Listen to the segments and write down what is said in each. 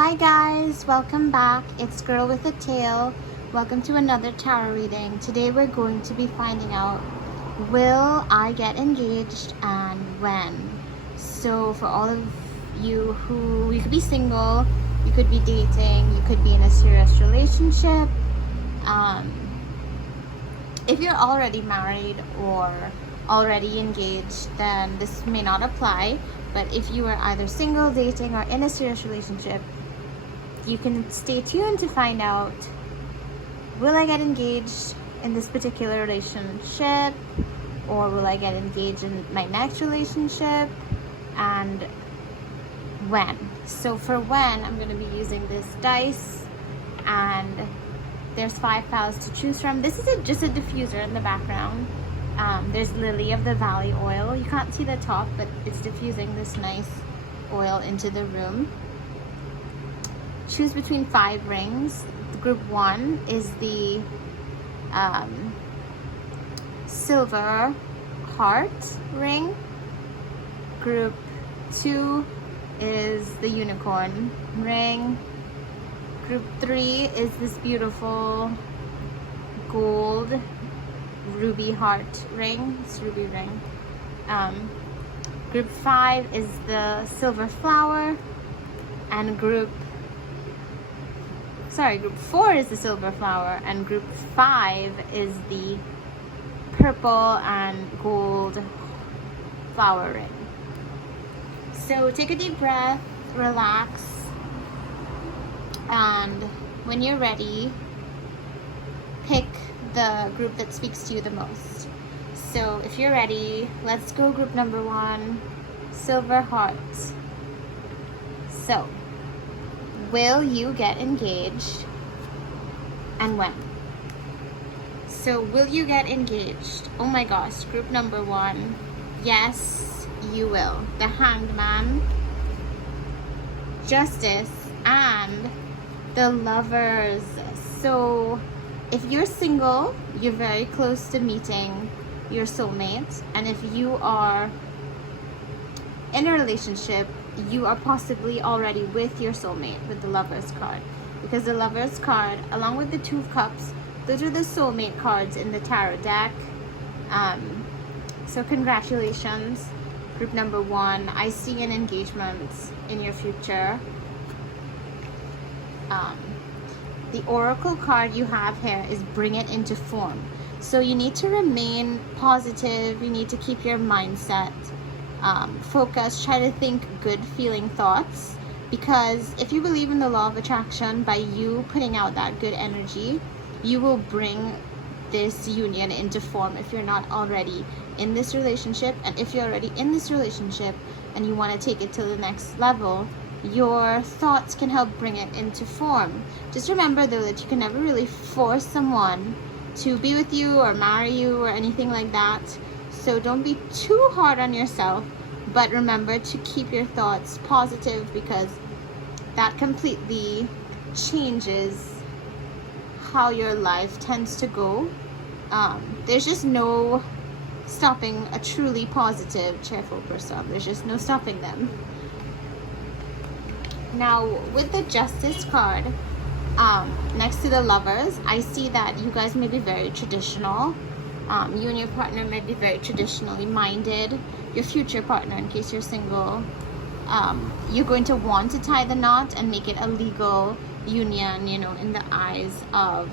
Hi guys, welcome back. It's Girl with a Tail. Welcome to another tarot reading. Today we're going to be finding out, will I get engaged and when? So for all of you who, you could be single, you could be dating, you could be in a serious relationship. If you're already married or already engaged, then this may not apply. But if you are either single, dating, or in a serious relationship, you can stay tuned to find out, will I get engaged in this particular relationship, or will I get engaged in my next relationship, and when? So for when, I'm going to be using this dice, and there's 5 piles to choose from. This is just a diffuser in the background. There's Lily of the Valley oil. You can't see the top, but it's diffusing this nice oil into the room. Choose between 5 rings. Group 1 is the silver heart ring. Group 2 is the unicorn ring. Group 3 is this beautiful gold ruby heart ring. It's ruby ring. Group 5 is the silver flower, and group 4 is the silver flower, and group 5 is the purple and gold flower ring. So take a deep breath, relax, and when you're ready, pick the group that speaks to you the most. So if you're ready, let's go group number 1, silver hearts. So, will you get engaged and when? So will you get engaged? Oh my gosh, group number 1, yes you will. The Hanged Man, Justice, and the Lovers. So if you're single, you're very close to meeting your soulmate, and if you are in a relationship, you are possibly already with your soulmate with the Lovers card, because the Lovers card, along with the 2 of Cups, those are the soulmate cards in the tarot deck. So congratulations, group number 1. I see an engagement in your future. The oracle card you have here is bring it into form. So you need to remain positive. You need to keep your mindset focused. Try to think good feeling thoughts, because if you believe in the law of attraction, by you putting out that good energy, you will bring this union into form if you're not already in this relationship. And if you're already in this relationship and you want to take it to the next level, your thoughts can help bring it into form. Just remember though that you can never really force someone to be with you or marry you or anything like that. So don't be too hard on yourself, but remember to keep your thoughts positive, because that completely changes how your life tends to go. There's just no stopping a truly positive, cheerful person. There's just no stopping them. Now with the Justice card next to the Lovers, I see that you guys may be very traditional. You and your partner may be very traditionally minded. Your future partner, in case you're single, you're going to want to tie the knot and make it a legal union, you know, in the eyes of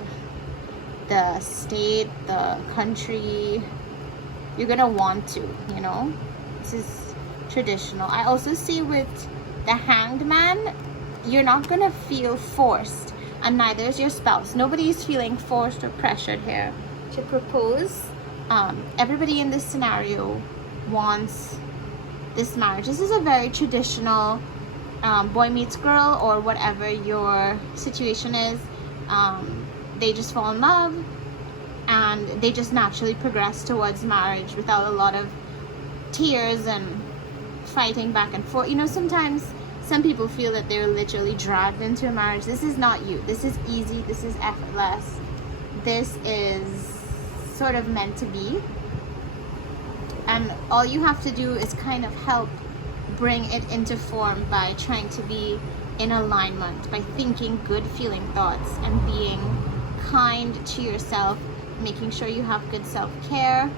the state, the country. You're gonna want to, you know, this is traditional. I also see with the Hanged Man, you're not gonna feel forced, and neither is your spouse. Nobody is feeling forced or pressured here to propose. Everybody in this scenario wants this marriage. This is a very traditional boy meets girl, or whatever your situation is. They just fall in love and they just naturally progress towards marriage without a lot of tears and fighting back and forth. You know, sometimes some people feel that they're literally dragged into a marriage. This is not you. This is easy. This is effortless. This is sort of meant to be. And all you have to do is kind of help bring it into form by trying to be in alignment, by thinking good feeling thoughts and being kind to yourself, making sure you have good self-care,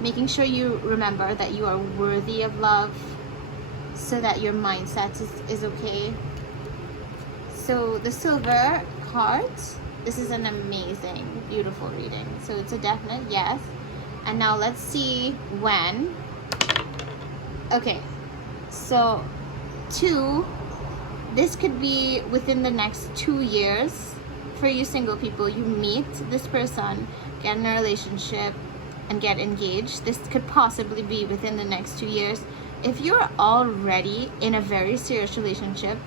making sure you remember that you are worthy of love, so that your mindset is okay. So the silver card, this is an amazing, beautiful reading. So it's a definite yes. And now let's see when. Okay, so 2, this could be within the next 2 years. For you single people, you meet this person, get in a relationship, and get engaged. This could possibly be within the next 2 years. If you're already in a very serious relationship,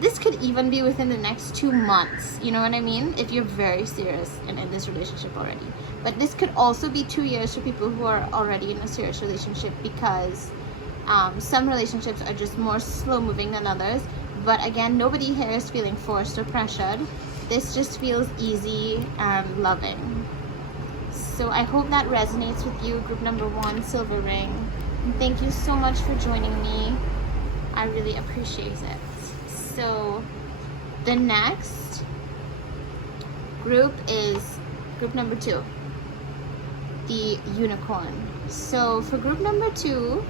this could even be within the next 2 months. You know what I mean? If you're very serious and in this relationship already. But this could also be 2 years for people who are already in a serious relationship, because some relationships are just more slow moving than others. But again, nobody here is feeling forced or pressured. This just feels easy and loving. So I hope that resonates with you, group number 1, silver ring. And thank you so much for joining me. I really appreciate it. So the next group is group number 2, the unicorn. So for group number 2,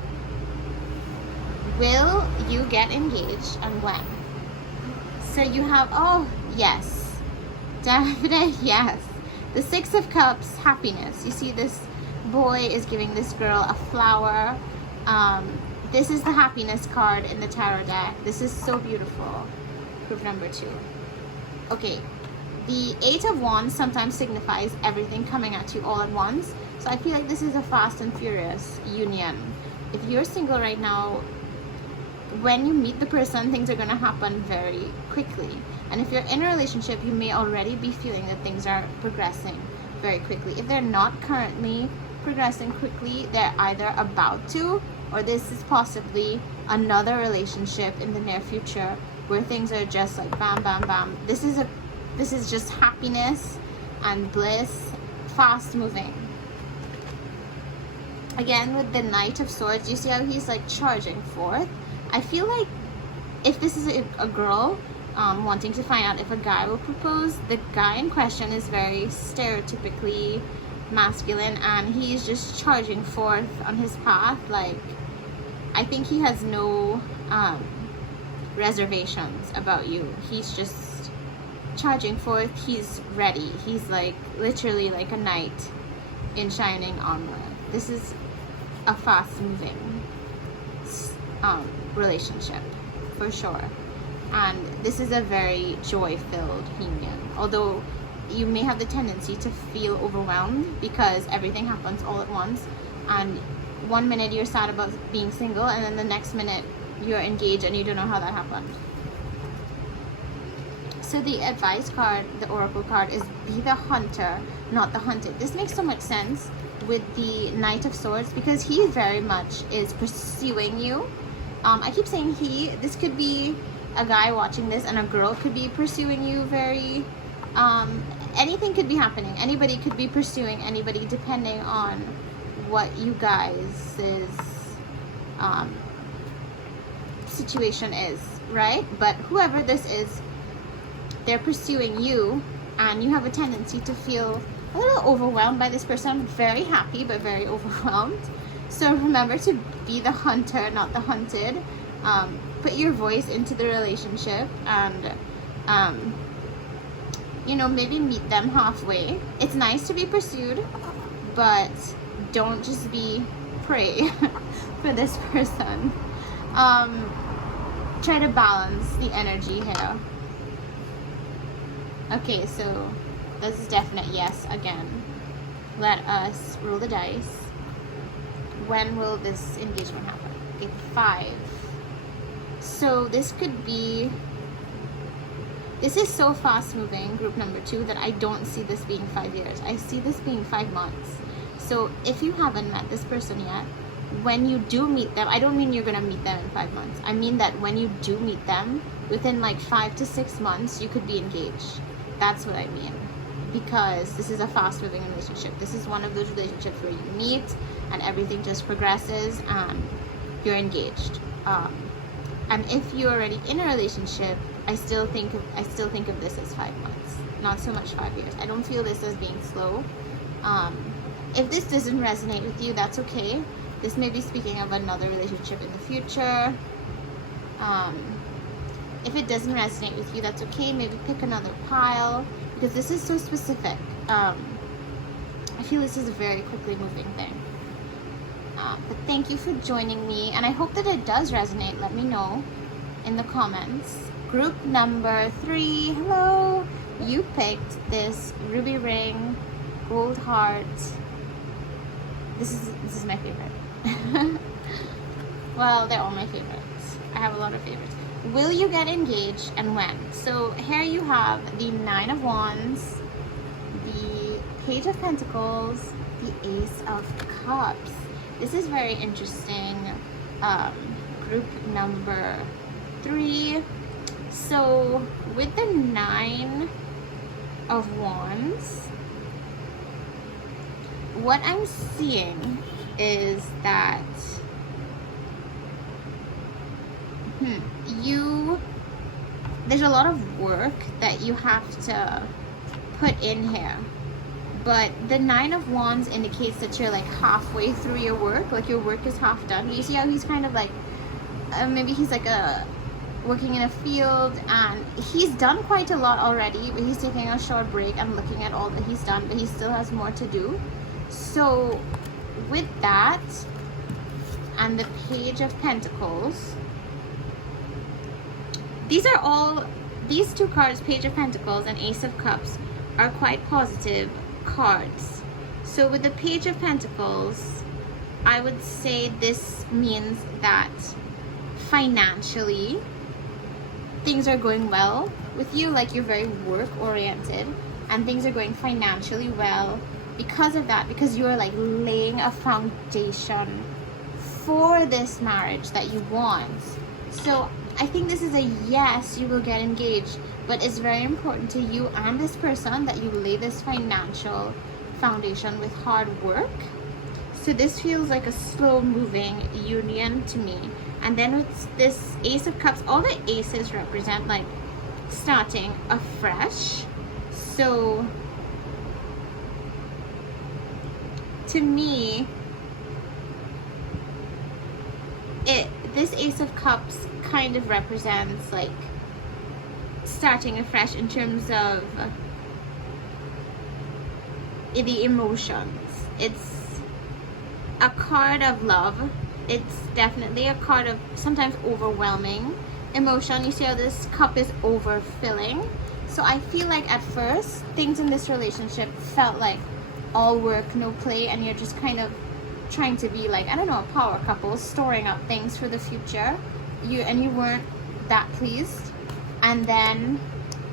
will you get engaged and when? So you have, oh yes, definite yes. The 6 of Cups, happiness. You see this boy is giving this girl a flower. This is the happiness card in the tarot deck. This is so beautiful. Group number 2. Okay, the 8 of Wands sometimes signifies everything coming at you all at once. So I feel like this is a fast and furious union. If you're single right now, when you meet the person, things are going to happen very quickly. And if you're in a relationship, you may already be feeling that things are progressing very quickly. If they're not currently progressing quickly, they're either about to, or this is possibly another relationship in the near future where things are just like bam, bam, bam. This is just happiness and bliss, fast moving. Again, with the Knight of Swords, you see how he's like charging forth. I feel like if this is a girl wanting to find out if a guy will propose, the guy in question is very stereotypically masculine, and he's just charging forth on his path. Like, I think he has no reservations about you. He's just charging forth. He's ready. He's like literally like a knight in shining armor. This is a fast moving relationship for sure, and this is a very joy filled union. Although you may have the tendency to feel overwhelmed because everything happens all at once, and 1 minute you're sad about being single, and then the next minute you're engaged and you don't know how that happened. So the advice card, the oracle card, is be the hunter, not the hunted. This makes so much sense with the Knight of Swords, because he very much is pursuing you. I keep saying he. This could be a guy watching this, and a girl could be pursuing you very anything could be happening. Anybody could be pursuing anybody, depending on what you guys' situation is, right? But whoever this is, they're pursuing you, and you have a tendency to feel a little overwhelmed by this person. Very happy, but very overwhelmed. So remember to be the hunter, not the hunted. Put your voice into the relationship, and you know, maybe meet them halfway. It's nice to be pursued, but don't just be prey for this person. Try to balance the energy here. Okay, so this is definite yes again. Let us roll the dice. When will this engagement happen? Okay, 5. So this could be, this is so fast moving, group number 2, that I don't see this being 5 years. I see this being 5 months. So if you haven't met this person yet, when you do meet them, I don't mean you're gonna meet them in 5 months. I mean that when you do meet them, within like 5 to 6 months, you could be engaged. That's what I mean. Because this is a fast moving relationship. This is one of those relationships where you meet and everything just progresses and you're engaged. And if you're already in a relationship, I still think of this as 5 months, not so much 5 years. I don't feel this as being slow. If this doesn't resonate with you, that's okay. This may be speaking of another relationship in the future. If it doesn't resonate with you, that's okay. Maybe pick another pile, because this is so specific. I feel this is a very quickly moving thing. But thank you for joining me, and I hope that it does resonate. Let me know in the comments. Group number 3, hello. You picked this ruby ring, gold heart. This is my favorite. Well, they're all my favorites. I have a lot of favorites. Will you get engaged and when? So here you have the 9 of Wands, the Page of Pentacles, the Ace of Cups. This is very interesting. Group number 3. So with the 9 of Wands, what I'm seeing is that there's a lot of work that you have to put in here. But the 9 of Wands indicates that you're like halfway through your work, like your work is half done. You see how he's kind of like, maybe he's like working in a field, and he's done quite a lot already, but he's taking a short break and looking at all that he's done, but he still has more to do. So with that and the Page of Pentacles, these two cards, Page of Pentacles and Ace of Cups, are quite positive cards. So with the Page of Pentacles, I would say this means that financially things are going well with you, like you're very work oriented and things are going financially well because of that, because you're like laying a foundation for this marriage that you want. So I think this is a yes, you will get engaged, but it's very important to you and this person that you lay this financial foundation with hard work. So this feels like a slow moving union to me. And then with this Ace of Cups, all the aces represent like starting afresh. So to me, this Ace of Cups kind of represents like starting afresh in terms of the emotions. It's a card of love. It's definitely a card of sometimes overwhelming emotion. You see how this cup is overfilling. So I feel like at first things in this relationship felt like all work, no play, and you're just kind of trying to be like, I don't know, a power couple, storing up things for the future. You weren't that pleased. And then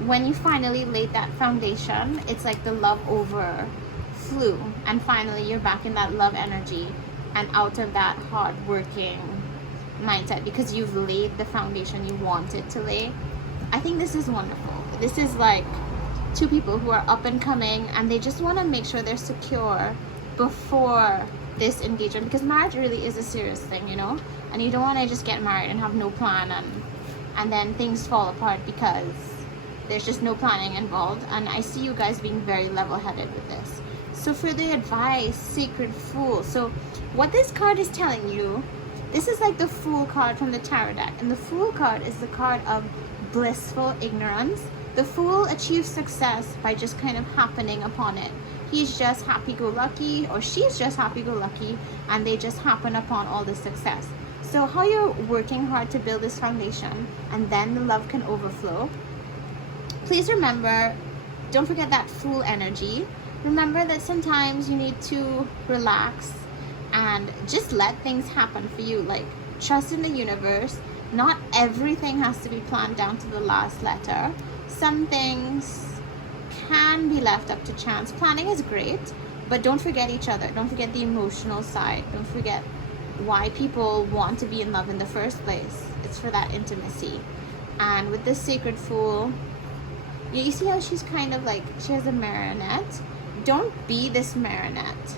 when you finally laid that foundation, it's like the love overflew, and finally you're back in that love energy and out of that hard working mindset because you've laid the foundation you wanted to lay. I think this is wonderful. This is like two people who are up and coming and they just want to make sure they're secure before this engagement, because marriage really is a serious thing, you know, and you don't want to just get married and have no plan and then things fall apart because there's just no planning involved. And I see you guys being very level-headed with this. So for the advice, Sacred Fool. So what this card is telling you, this is like the Fool card from the tarot deck, and the Fool card is the card of blissful ignorance. The Fool achieves success by just kind of happening upon it. He's just happy-go-lucky, or she's just happy-go-lucky, and they just happen upon all the success. So how you're working hard to build this foundation, and then the love can overflow. Please remember, don't forget that Fool energy. Remember that sometimes you need to relax and just let things happen for you. Like, trust in the universe. Not everything has to be planned down to the last letter. Some things can be left up to chance. Planning is great, but don't forget each other. Don't forget the emotional side. Don't forget why people want to be in love in the first place. It's for that intimacy. And with this Sacred Fool, you see how she's kind of like, she has a marionette. Don't be this marionette.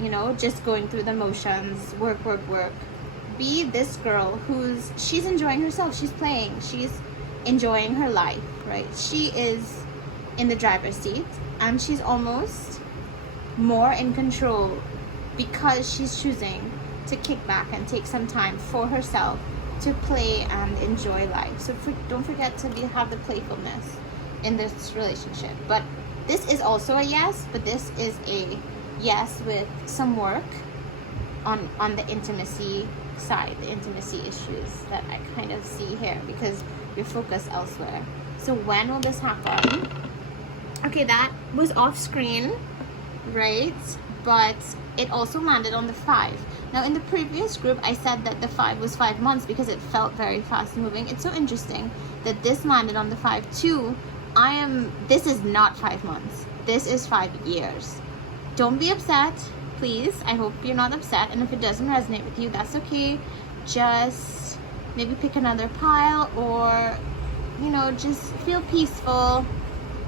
you know, just going through the motions, work, work, work. Be this girl she's enjoying herself, she's playing, she's enjoying her life, right? She is in the driver's seat, and she's almost more in control because she's choosing to kick back and take some time for herself to play and enjoy life. So don't forget to have the playfulness in this relationship. But this is also a yes, but this is a yes with some work on the intimacy side, the intimacy issues that I kind of see here, because you're focused elsewhere. So when will this happen? Okay, that was off screen, right? But it also landed on the 5. Now in the previous group, I said that the 5 was 5 months because it felt very fast moving. It's so interesting that this landed on the 5 too. This is not 5 months. This is 5 years. Don't be upset, please. I hope you're not upset. And if it doesn't resonate with you, that's okay. Just maybe pick another pile, or, you know, just feel peaceful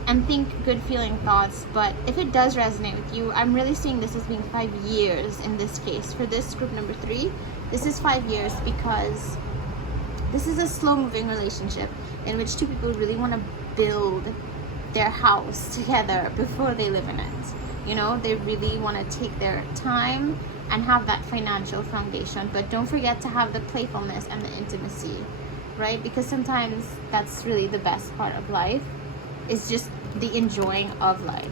and think good feeling thoughts. But if it does resonate with you, I'm really seeing this as being 5 years in this case. For this group number 3, this is 5 years, because this is a slow moving relationship in which two people really want to build their house together before they live in it. You know, they really want to take their time and have that financial foundation, but don't forget to have the playfulness and the intimacy, right? Because sometimes that's really the best part of life, is just the enjoying of life.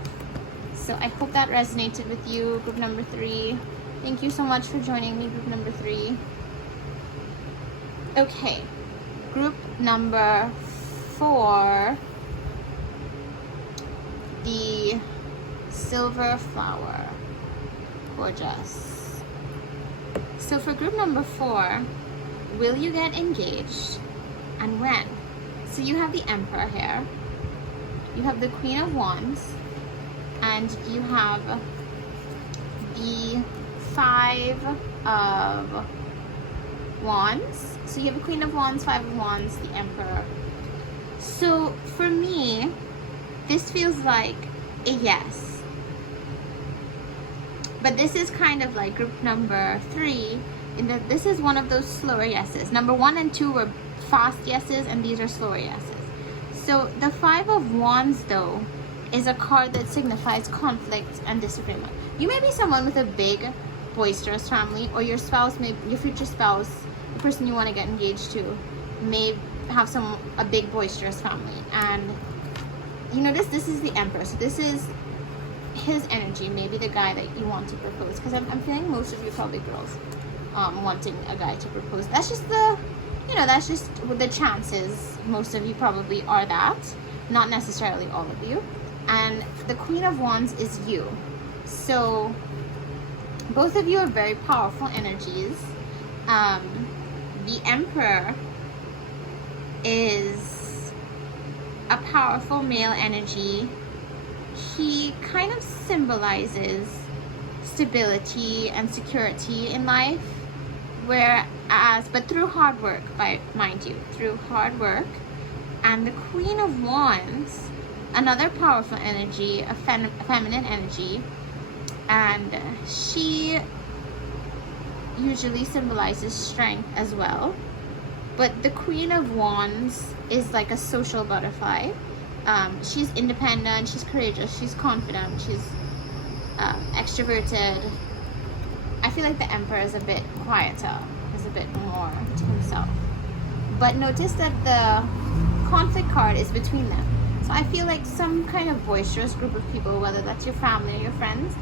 So I hope that resonated with you, group number 3. Thank you so much for joining me, group number 3. Okay, group number 4, the silver flower. Gorgeous. So for group number 4, will you get engaged, and when? So you have the Emperor here, you have the Queen of Wands, and you have the 5 of Wands. So you have the Queen of Wands, 5 of Wands, the Emperor. So for me, this feels like a yes. But this is kind of like group number 3, in that this is one of those slower yeses. Number 1 and 2 were fast yeses, and these are slower yeses. So the 5 of Wands, though, is a card that signifies conflict and disagreement. You may be someone with a big, boisterous family, or your spouse, your future spouse, the person you want to get engaged to, may have a big, boisterous family. And you notice this is the Emperor, so this is his energy, maybe the guy that you want to propose, because I'm feeling most of you probably girls wanting a guy to propose. That's just that's just the chances. Most of you probably are that, not necessarily all of you. And the Queen of Wands is you. So both of you are very powerful energies. The Emperor is a powerful male energy. He kind of symbolizes stability and security in life, but through hard work, mind you, through hard work. And the Queen of Wands, another powerful energy, a feminine energy, and she usually symbolizes strength as well. But the Queen of Wands is like a social butterfly. She's independent, she's courageous, she's confident, she's extroverted. I feel like the Emperor is a bit quieter, is a bit more to himself. But notice that the conflict card is between them. So I feel like some kind of boisterous group of people, whether that's your family or your friends,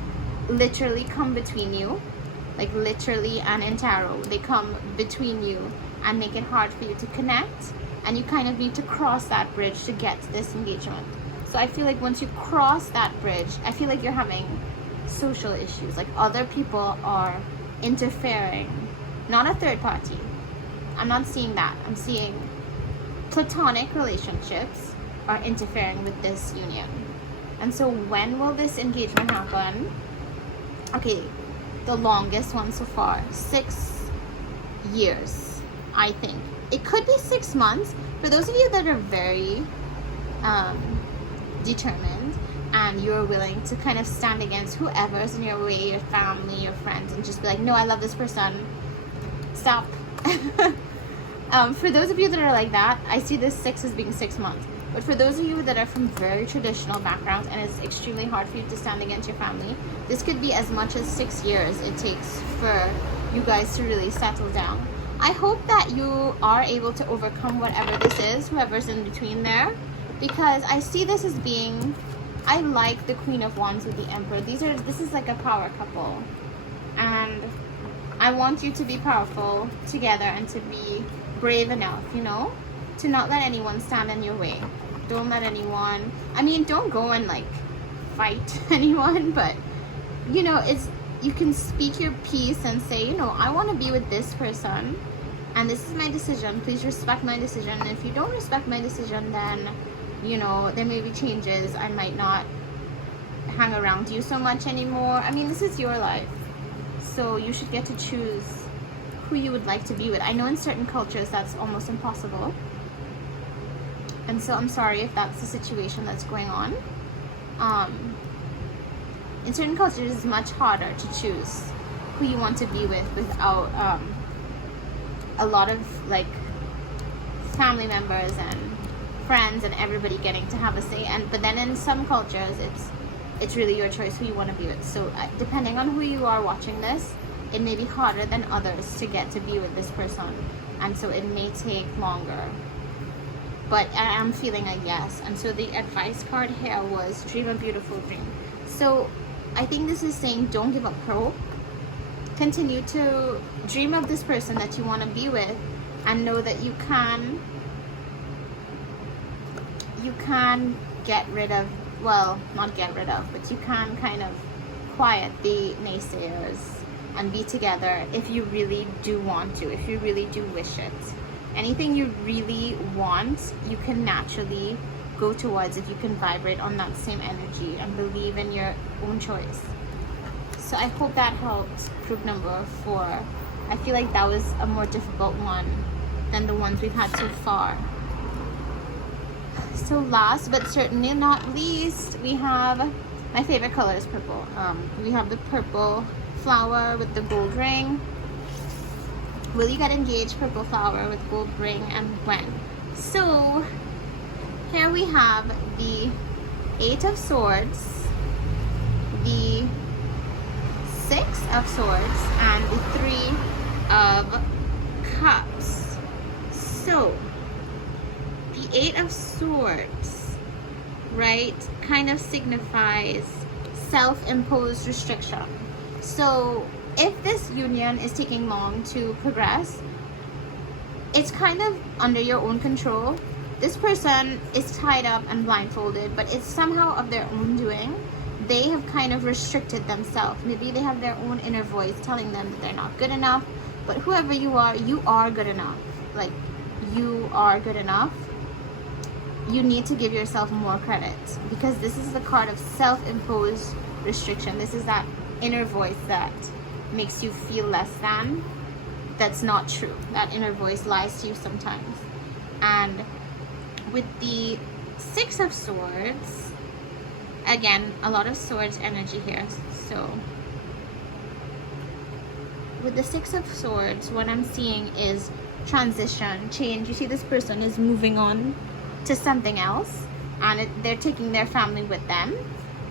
literally come between you. Like literally, and in tarot, they come between you and make it hard for you to connect. And you kind of need to cross that bridge to get to this engagement. So I feel like once you cross that bridge, I feel like you're having social issues. Like other people are interfering. Not a third party. I'm not seeing that. I'm seeing platonic relationships are interfering with this union. And so when will this engagement happen? Okay, the longest one so far, 6 years, I think. It could be 6 months. For those of you that are very determined and you're willing to kind of stand against whoever's in your way, your family, your friends, and just be like, no, I love this person, stop. For those of you that are like that, I see this 6 as being 6 months. But for those of you that are from very traditional backgrounds and it's extremely hard for you to stand against your family, this could be as much as 6 years it takes for you guys to really settle down. I hope that you are able to overcome whatever this is, whoever's in between there, because I see this as being, I like the Queen of Wands with the Emperor. This is like a power couple, and I want you to be powerful together and to be brave enough, you know, to not let anyone stand in your way. Don't let anyone, I mean, don't go and like fight anyone, but you know, you can speak your piece and say, you know, I want to be with this person and this is my decision, please respect my decision. And if you don't respect my decision, then you know, there may be changes. I might not hang around you so much anymore. I mean, this is your life, so you should get to choose who you would like to be with. I know in certain cultures that's almost impossible, and so I'm sorry if that's the situation that's going on. In certain cultures it's much harder to choose who you want to be with without a lot of like family members and friends and everybody getting to have a say. But then in some cultures it's really your choice who you want to be with. So depending on who you are watching this, it may be harder than others to get to be with this person, and so it may take longer, but I am feeling a yes. And so the advice card here was dream a beautiful dream. So I think this is saying don't give up hope, continue to dream of this person that you want to be with, and know that you can get rid of, well, not get rid of, but you can kind of quiet the naysayers and be together if you really do want to, if you really do wish it. Anything you really want, you can naturally go towards if you can vibrate on that same energy and believe in your own choice. So I hope that helped group number 4. I feel like that was a more difficult one than the ones we've had so far. So last but certainly not least, we have, my favorite color is purple. We have the purple flower with the gold ring. Will you get engaged, purple flower with gold ring, and when? So here we have the 8 of Swords, the 6 of Swords, and the 3 of Cups. So the 8 of Swords, right, kind of signifies self-imposed restriction. So if this union is taking long to progress, it's kind of under your own control. This person is tied up and blindfolded, but it's somehow of their own doing. They have kind of restricted themselves. Maybe they have their own inner voice telling them that they're not good enough, but whoever you are good enough. Like, you are good enough. You need to give yourself more credit, because this is the card of self-imposed restriction. This is that inner voice that makes you feel less than. That's not true. That inner voice lies to you sometimes. And with the 6 of Swords, again, a lot of swords energy here. So with the 6 of Swords, what I'm seeing is transition, change. You see this person is moving on to something else, and they're taking their family with them.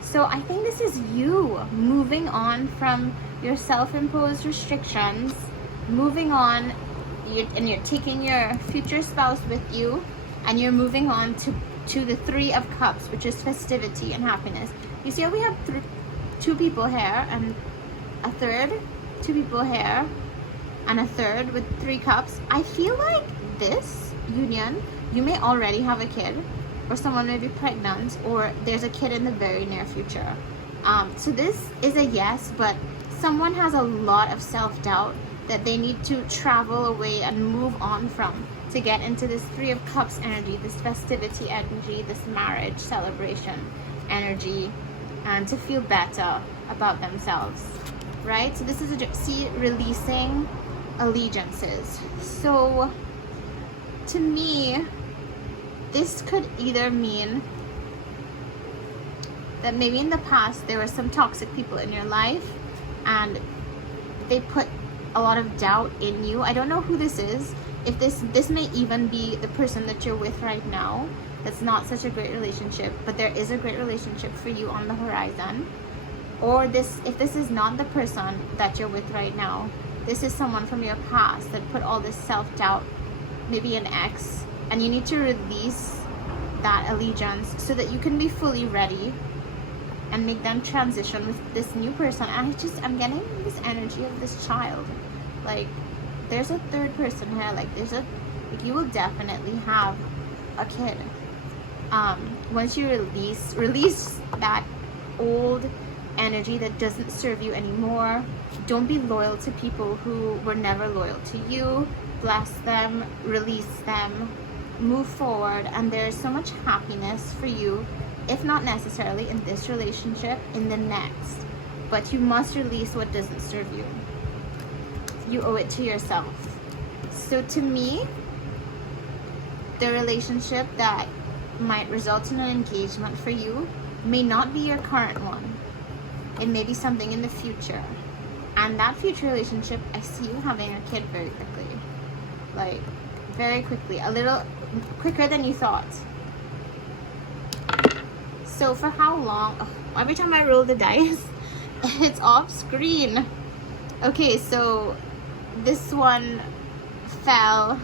So I think this is you moving on from your self-imposed restrictions, moving on, and you're taking your future spouse with you, and you're moving on to the 3 of Cups, which is festivity and happiness. You see how we have 2 people here and a third, 2 people here and a third with 3 cups. I feel like this union, you may already have a kid, or someone may be pregnant, or there's a kid in the very near future. So this is a yes, but someone has a lot of self-doubt that they need to travel away and move on from to get into this 3 of Cups energy, this festivity energy, this marriage celebration energy, and to feel better about themselves, right? So this is releasing allegiances. So to me, this could either mean that maybe in the past there were some toxic people in your life and they put a lot of doubt in you. I don't know who this is. If this may even be the person that you're with right now. That's not such a great relationship, but there is a great relationship for you on the horizon. Or if this is not the person that you're with right now, this is someone from your past that put all this self-doubt, maybe an ex, and you need to release that allegiance so that you can be fully ready and make them transition with this new person. And I'm getting this energy of this child. Like, there's a third person here. Like, you will definitely have a kid. Once you release that old energy that doesn't serve you anymore. Don't be loyal to people who were never loyal to you. Bless them, release them, move forward, and there's so much happiness for you, if not necessarily in this relationship, in the next. But you must release what doesn't serve you. You owe it to yourself. So to me, the relationship that might result in an engagement for you may not be your current one. It may be something in the future. And that future relationship, I see you having a kid very quickly. Like, very quickly. A little quicker than you thought. So for how long? Oh, every time I roll the dice, it's off screen. Okay, so this one fell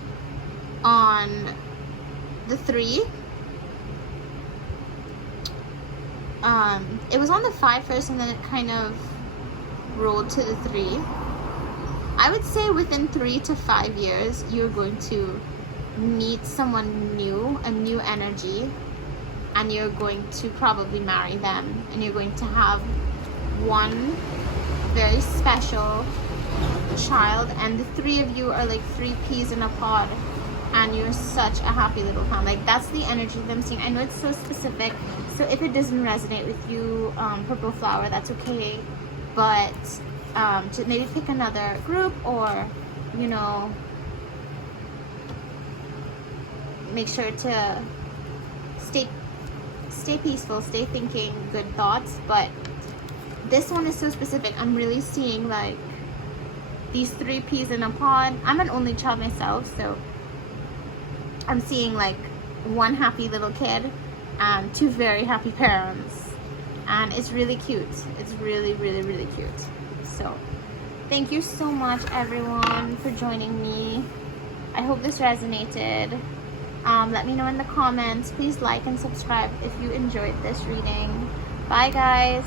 on the 3. It was on the 5 first, and then it kind of rolled to the 3. I would say within 3 to 5 years, you're going to meet someone new, a new energy, and you're going to probably marry them, and you're going to have one very special child, and the 3 of you are like 3 peas in a pod, and you're such a happy little family. Like, that's the energy that I'm seeing. I know it's so specific, so if it doesn't resonate with you, purple flower, that's okay. But to maybe pick another group, or you know, make sure to stay peaceful, stay thinking good thoughts. But this one is so specific. I'm really seeing like these 3 peas in a pod. I'm an only child myself, so I'm seeing like one happy little kid and 2 very happy parents, and it's really cute. It's really, really, really cute. So thank you so much, everyone, for joining me. I hope this resonated. Let me know in the comments. Please like and subscribe if you enjoyed this reading. Bye, guys.